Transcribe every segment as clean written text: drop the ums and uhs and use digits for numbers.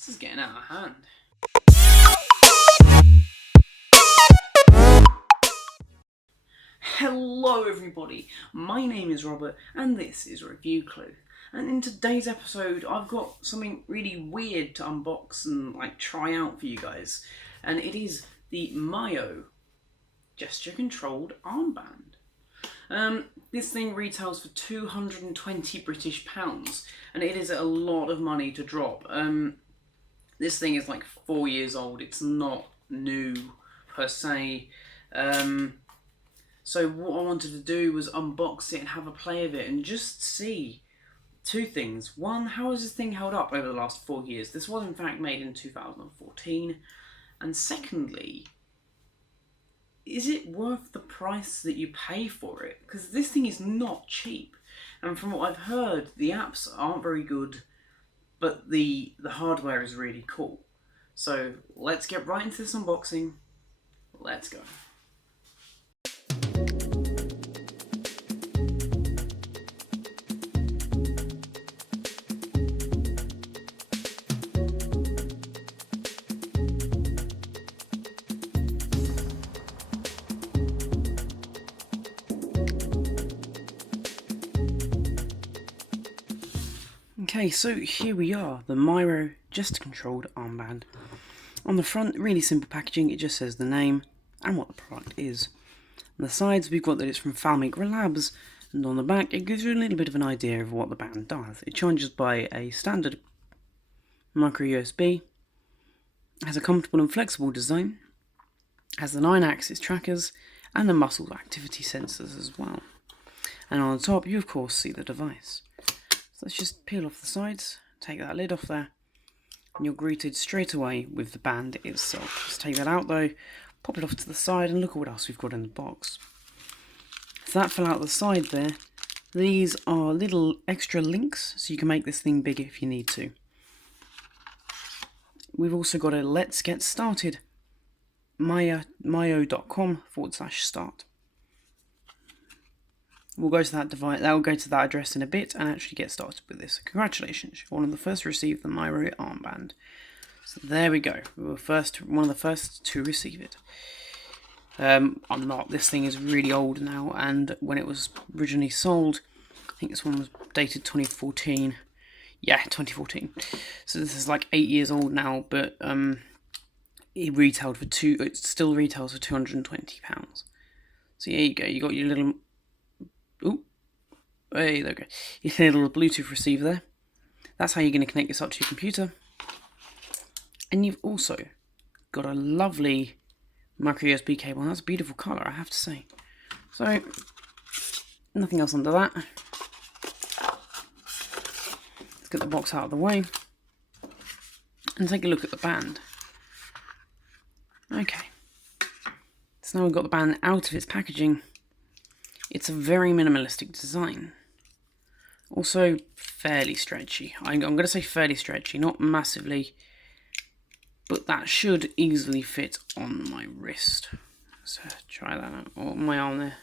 This is getting out of hand. Hello everybody, my name is Robert and this is Review Clue. And in today's episode I've got something really weird to unbox and try out for you guys. And it is the Myo gesture controlled armband. This thing retails for £220 British, and it is a lot of money to drop. This thing is like 4 years old, it's not new per se. So what I wanted to do was unbox it and have a play of it and just see two things. One, how has this thing held up over the last 4 years? This was in fact made in 2014. And secondly, is it worth the price that you pay for it? Because this thing is not cheap. And from what I've heard, the apps aren't very good, but the hardware is really cool. So let's get right into this unboxing. Let's go. Okay, so here we are, the Myo gesture controlled armband. On the front, really simple packaging, it just says the name and what the product is. On the sides, we've got that it's from Micro Labs, and on the back, it gives you a little bit of an idea of what the band does. It charges by a standard micro USB, has a comfortable and flexible design, has the 9-axis trackers, and the muscle activity sensors as well. And on the top, you of course see the device. So let's just peel off the sides, take that lid off there, and you're greeted straight away with the band itself. Just take that out though, pop it off to the side, and look at what else we've got in the box. So that fell out the side there. These are little extra links, so you can make this thing bigger if you need to. We've also got a let's get started, myo.com/start. We'll go to that device. That will go to that address in a bit and actually get started with this. Congratulations, you're one of the first to receive the Myo armband. So there we go. We were one of the first to receive it. I'm not. This thing is really old now, and when it was originally sold, I think this one was dated 2014. Yeah, 2014. So this is like 8 years old now, but it retailed for it still retails for £220. So here you go. You got your little. Ooh, hey, there we go. You see a little Bluetooth receiver there. That's how you're going to connect this up to your computer. And you've also got a lovely micro USB cable. And that's a beautiful colour, I have to say. So, nothing else under that. Let's get the box out of the way and take a look at the band. Okay. So now we've got the band out of its packaging. It's a very minimalistic design. Also fairly stretchy. I'm going to say fairly stretchy, not massively, but that should easily fit on my wrist. So try that out, or my arm there.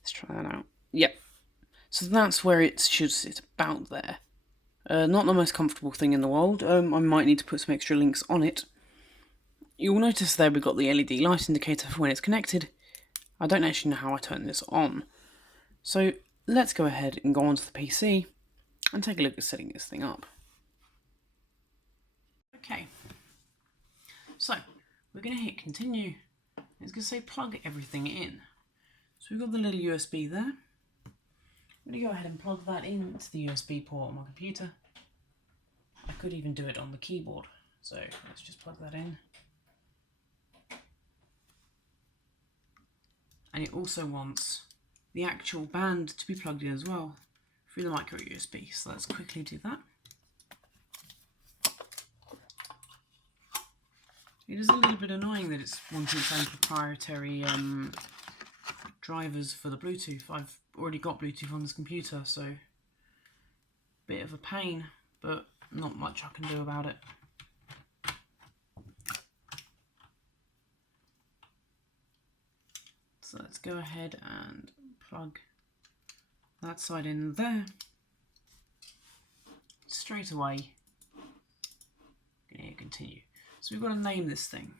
Let's try that out. Yep. So that's where it should sit, about there. Not the most comfortable thing in the world. I might need to put some extra links on it. You'll notice there we've got the LED light indicator for when it's connected. I don't actually know how I turn this on. So let's go ahead and go onto the PC and take a look at setting this thing up. Okay, so we're going to hit continue. It's going to say plug everything in. So we've got the little USB there. I'm going to go ahead and plug that into the USB port on my computer. I could even do it on the keyboard. So let's just plug that in. And it also wants the actual band to be plugged in as well through the micro USB. So let's quickly do that. It is a little bit annoying that it's wanting its own proprietary drivers for the Bluetooth. I've already got Bluetooth on this computer, so bit of a pain, but not much I can do about it. So let's go ahead and plug that side in there. Straight away, continue. So we've got to name this thing.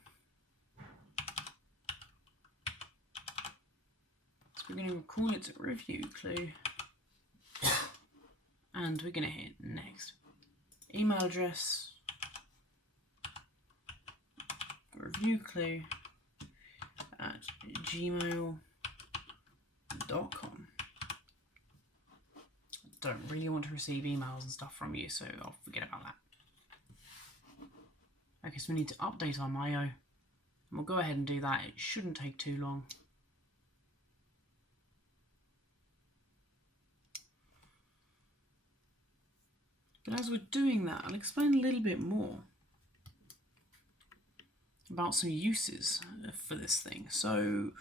So we're going to call it review clue. And we're going to hit next. Email address, reviewclue@gmail.com. Don't really want to receive emails and stuff from you, so I'll forget about that. Okay, so we need to update our Myo, and we'll go ahead and do that. It shouldn't take too long. But as we're doing that, I'll explain a little bit more about some uses for this thing. So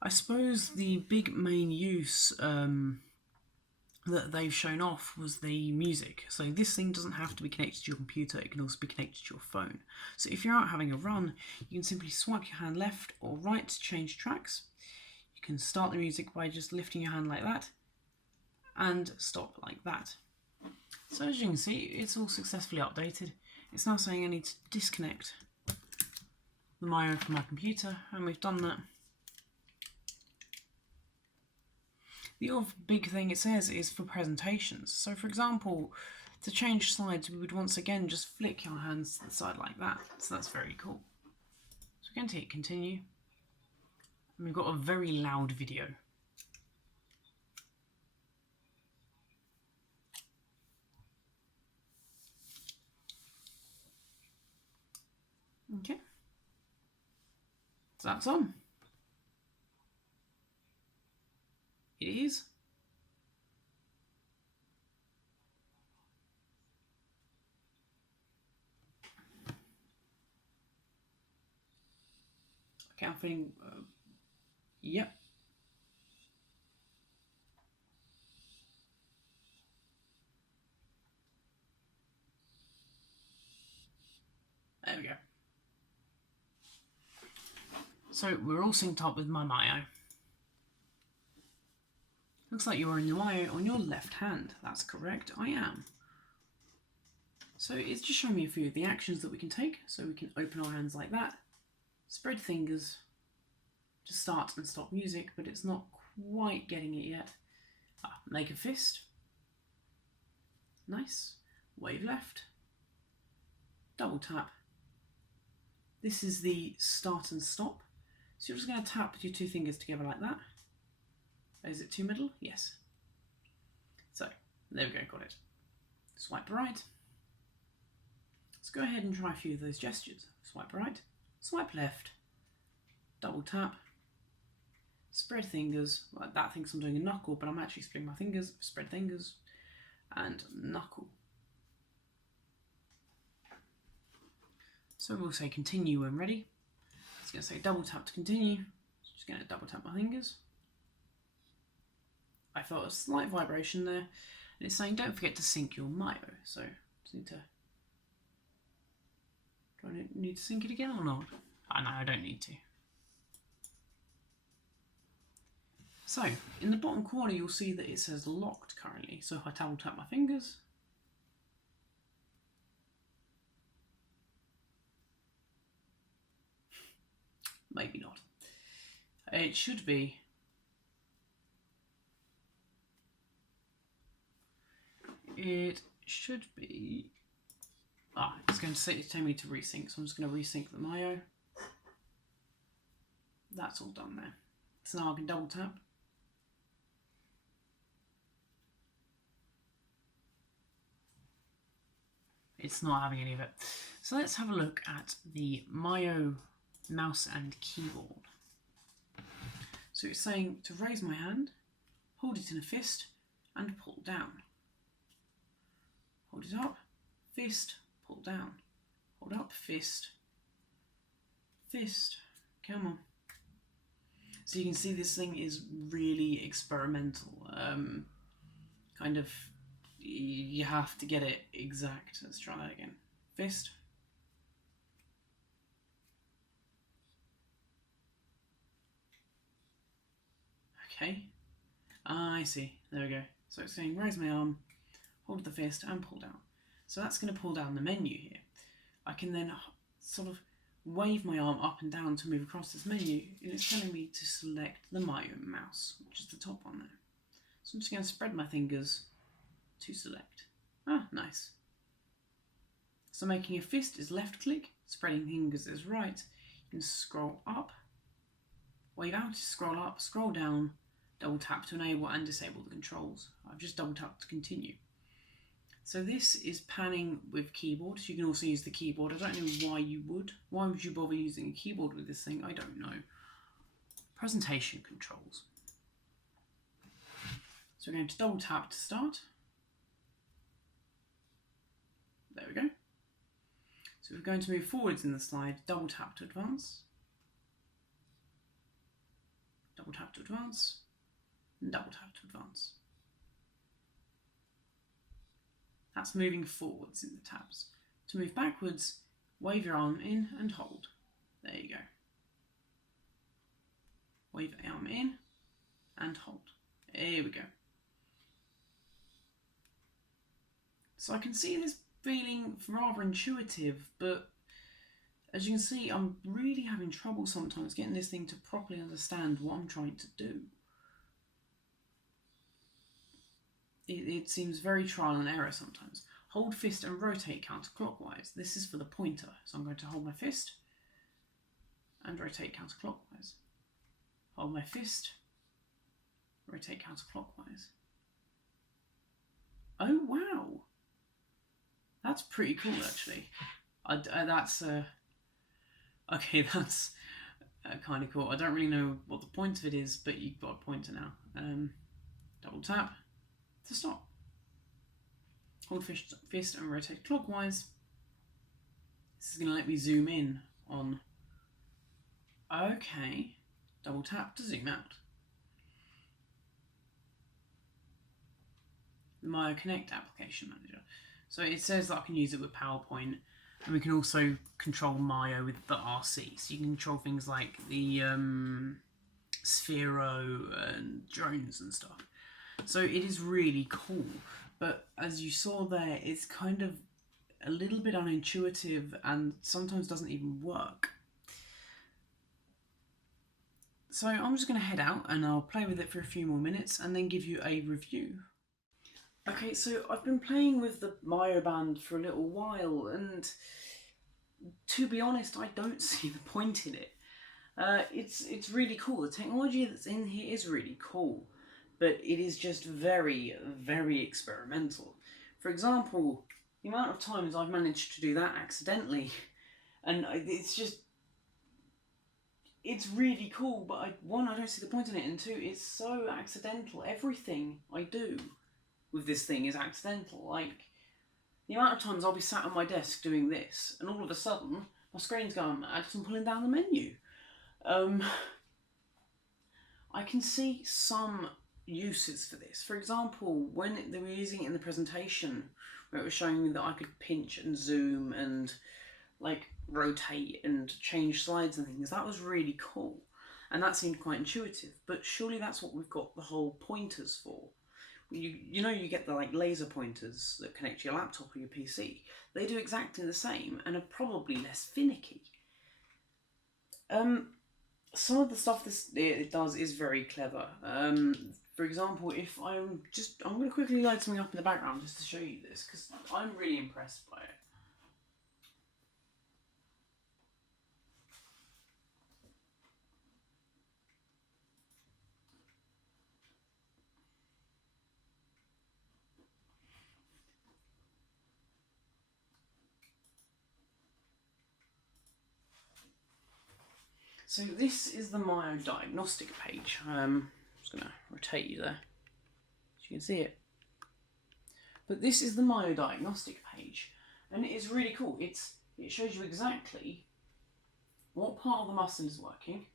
I suppose the big main use that they've shown off was the music. So this thing doesn't have to be connected to your computer, it can also be connected to your phone. So if you're out having a run, you can simply swipe your hand left or right to change tracks. You can start the music by just lifting your hand like that and stop like that. So as you can see, it's all successfully updated. It's now saying I need to disconnect the Myo from my computer, and we've done that. The other big thing it says is for presentations. So for example, to change slides, we would once again just flick our hands to the side like that. So that's very cool. So we're going to hit continue. And we've got a very loud video. Okay. So that's on. It is. Okay, I'm feeling. Yep. There we go. So we're all synced up with my Myo. Looks like you're in the Myo on your left hand. That's correct, I am. So it's just showing me a few of the actions that we can take. So we can open our hands like that, spread fingers to start and stop music, but it's not quite getting it yet. Make a fist. Nice. Wave left. Double tap. This is the start and stop. So you're just going to tap your two fingers together like that. Is it two middle? Yes. So, there we go, got it. Swipe right. Let's go ahead and try a few of those gestures. Swipe right, swipe left, double tap, spread fingers. Like that thinks I'm doing a knuckle, but I'm actually spreading my fingers. Spread fingers, and knuckle. So we'll say continue when ready. It's going to say double tap to continue. Just going to double tap my fingers. I felt a slight vibration there, and it's saying don't forget to sync your Myo. So just need to. Do I need to sync it again or not? Oh, no, I don't need to. So in the bottom corner, you'll see that it says locked currently. So if I double tap my fingers, maybe not. It should be. It should be. It's going to tell me to resync, so I'm just going to resync the Myo. That's all done there. So now I can double tap. It's not having any of it. So let's have a look at the Myo mouse and keyboard. So it's saying to raise my hand, hold it in a fist, and pull down. Hold it up, fist, pull down. Hold up, fist, fist. Come on. So you can see this thing is really experimental. Kind of, you have to get it exact. Let's try that again. Fist. Okay. I see. There we go. So it's saying raise my arm, hold the fist and pull down. So that's going to pull down the menu here. I can then sort of wave my arm up and down to move across this menu, and it's telling me to select the Mayo mouse, which is the top one there. So I'm just going to spread my fingers to select. Ah, nice. So making a fist is left click, spreading fingers is right. You can scroll up, wave out to scroll up, scroll down, double tap to enable and disable the controls. I've just double tapped to continue. So this is panning with keyboard. You can also use the keyboard. I don't know why you would. Why would you bother using a keyboard with this thing? I don't know. Presentation controls. So we're going to double tap to start. There we go. So we're going to move forwards in the slide, double tap to advance. Double tap to advance. And double tap to advance. That's moving forwards in the tabs. To move backwards, wave your arm in and hold. There you go. Wave the arm in and hold. There we go. So I can see this feeling rather intuitive, but as you can see, I'm really having trouble sometimes getting this thing to properly understand what I'm trying to do. It seems very trial and error sometimes. Hold fist and rotate counterclockwise. This is for the pointer, so I'm going to hold my fist and rotate counterclockwise. Hold my fist, rotate counterclockwise. Oh wow, that's pretty cool actually. That's okay. That's kind of cool. I don't really know what the point of it is, but you've got a pointer now. Double tap to stop. Hold fist and rotate clockwise. This is going to let me zoom in on. Okay. Double tap to zoom out. The Maya Connect application manager. So it says that I can use it with PowerPoint, and we can also control Maya with the RC. So you can control things like the Sphero and drones and stuff. So it is really cool, but as you saw there, it's kind of a little bit unintuitive and sometimes doesn't even work. So I'm just going to head out and I'll play with it for a few more minutes and then give you a review. Okay, so I've been playing with the Mayo Band for a little while, and to be honest, I don't see the point in it. It's really cool. The technology that's in here is really cool, but it is just very, very experimental. For example, the amount of times I've managed to do that accidentally, and it's really cool, but one, I don't see the point in it, and two, it's so accidental. Everything I do with this thing is accidental. Like, the amount of times I'll be sat on my desk doing this, and all of a sudden, my screen's going mad because I'm pulling down the menu. I can see some uses for this. For example, when they were using it in the presentation, where it was showing me that I could pinch and zoom and like rotate and change slides and things, that was really cool, and that seemed quite intuitive. But surely that's what we've got the whole pointers for. You know, you get the like laser pointers that connect to your laptop or your PC. They do exactly the same and are probably less finicky. Some of the stuff it does is very clever. For example, if I'm going to quickly load something up in the background just to show you this, because I'm really impressed by it. So this is the Mayo diagnostic page. I'm just going to rotate you there so you can see it. But this is the Mayo diagnostic page, and it is really cool. It shows you exactly what part of the muscle is working,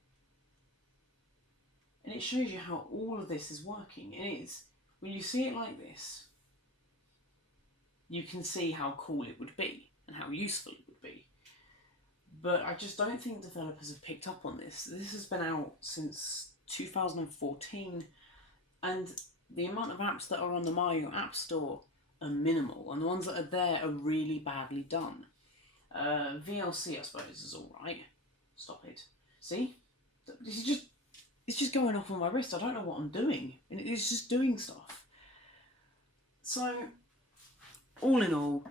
and it shows you how all of this is working. And when you see it like this, you can see how cool it would be and how useful it would be. But I just don't think developers have picked up on this. This has been out since 2014, and the amount of apps that are on the Mayo App Store are minimal, and the ones that are there are really badly done. VLC, I suppose, is alright. Stop it. See? It's just going off on my wrist. I don't know what I'm doing. And it's just doing stuff. So, all in all,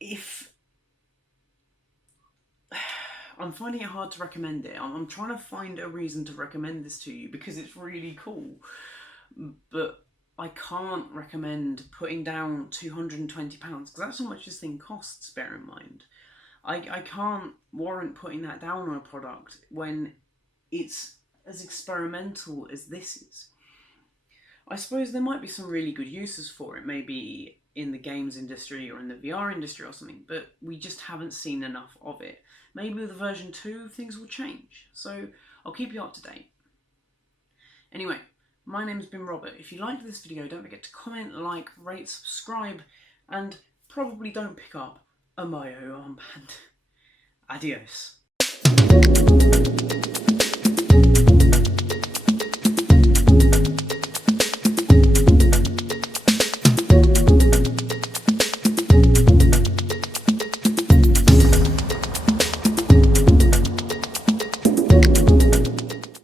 if I'm finding it hard to recommend it. I'm trying to find a reason to recommend this to you because it's really cool. But I can't recommend putting down £220 because that's how much this thing costs, bear in mind. I can't warrant putting that down on a product when it's as experimental as this is. I suppose there might be some really good uses for it, maybe in the games industry or in the VR industry or something, but we just haven't seen enough of it. Maybe with version 2 things will change, so I'll keep you up to date. Anyway, my name's been Robert. If you liked this video, don't forget to comment, like, rate, subscribe, and probably don't pick up a Mayo armband. Adios.